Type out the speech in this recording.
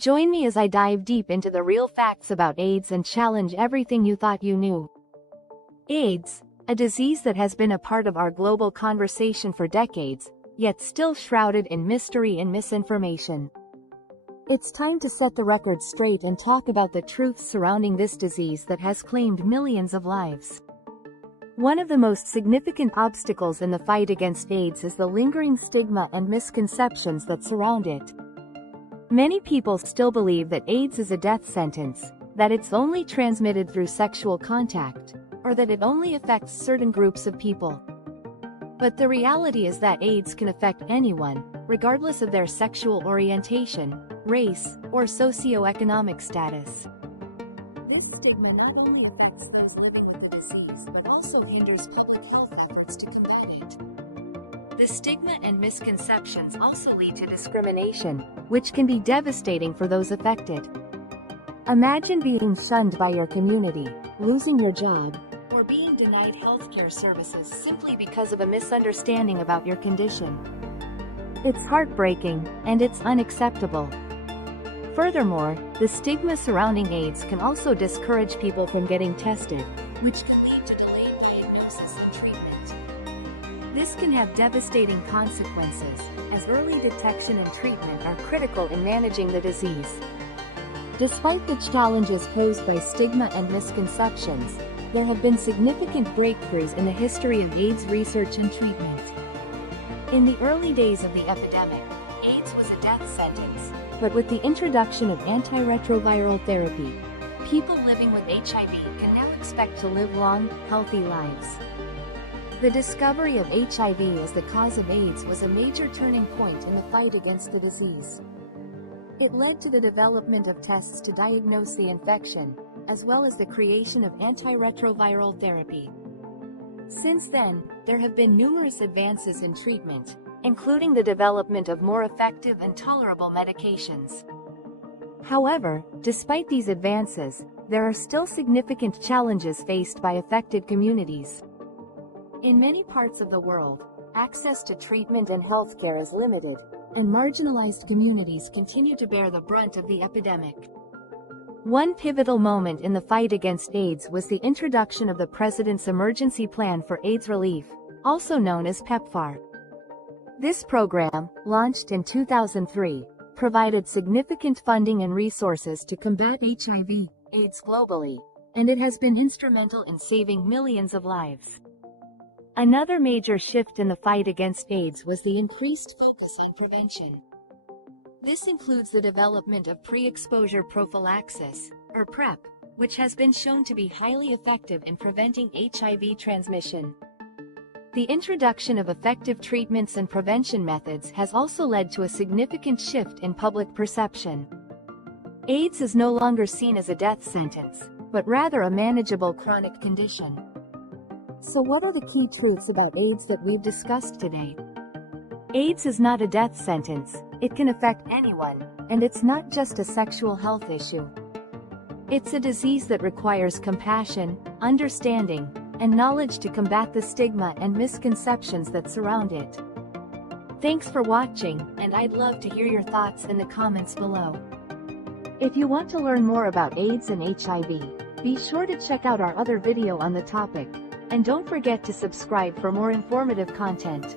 Join me as I dive deep into the real facts about AIDS and challenge everything you thought you knew. AIDS, a disease that has been a part of our global conversation for decades, yet still shrouded in mystery and misinformation. It's time to set the record straight and talk about the truths surrounding this disease that has claimed millions of lives. One of the most significant obstacles in the fight against AIDS is the lingering stigma and misconceptions that surround it. Many people still believe that AIDS is a death sentence, that it's only transmitted through sexual contact, or that it only affects certain groups of people. But the reality is that AIDS can affect anyone, regardless of their sexual orientation, race, or socioeconomic status. This stigma not only affects those living with the disease but also hinders public health efforts to combat it. The stigma and misconceptions also lead to discrimination, which can be devastating for those affected. Imagine being shunned by your community, losing your job, or being denied healthcare services simply because of a misunderstanding about your condition. It's heartbreaking, and it's unacceptable. Furthermore, the stigma surrounding AIDS can also discourage people from getting tested, which can lead to delayed diagnosis and treatment. This can have devastating consequences, as early detection and treatment are critical in managing the disease. Despite the challenges posed by stigma and misconceptions, there have been significant breakthroughs in the history of AIDS research and treatment. In the early days of the epidemic, AIDS was a death sentence, but with the introduction of antiretroviral therapy, people living with HIV can now expect to live long, healthy lives. The discovery of HIV as the cause of AIDS was a major turning point in the fight against the disease. It led to the development of tests to diagnose the infection, as well as the creation of antiretroviral therapy. Since then, there have been numerous advances in treatment, including the development of more effective and tolerable medications. However, despite these advances, there are still significant challenges faced by affected communities. In many parts of the world, access to treatment and healthcare is limited, and marginalized communities continue to bear the brunt of the epidemic. One pivotal moment in the fight against AIDS was the introduction of the President's Emergency Plan for AIDS Relief, also known as PEPFAR. This program, launched in 2003, provided significant funding and resources to combat HIV/AIDS globally, and it has been instrumental in saving millions of lives. Another major shift in the fight against AIDS was the increased focus on prevention. This includes the development of pre-exposure prophylaxis, or PrEP, which has been shown to be highly effective in preventing HIV transmission. The introduction of effective treatments and prevention methods has also led to a significant shift in public perception. AIDS is no longer seen as a death sentence, but rather a manageable chronic condition. So what are the key truths about AIDS that we've discussed today? AIDS is not a death sentence, it can affect anyone, and it's not just a sexual health issue. It's a disease that requires compassion, understanding, and knowledge to combat the stigma and misconceptions that surround it. Thanks for watching, and I'd love to hear your thoughts in the comments below. If you want to learn more about AIDS and HIV, be sure to check out our other video on the topic, and don't forget to subscribe for more informative content.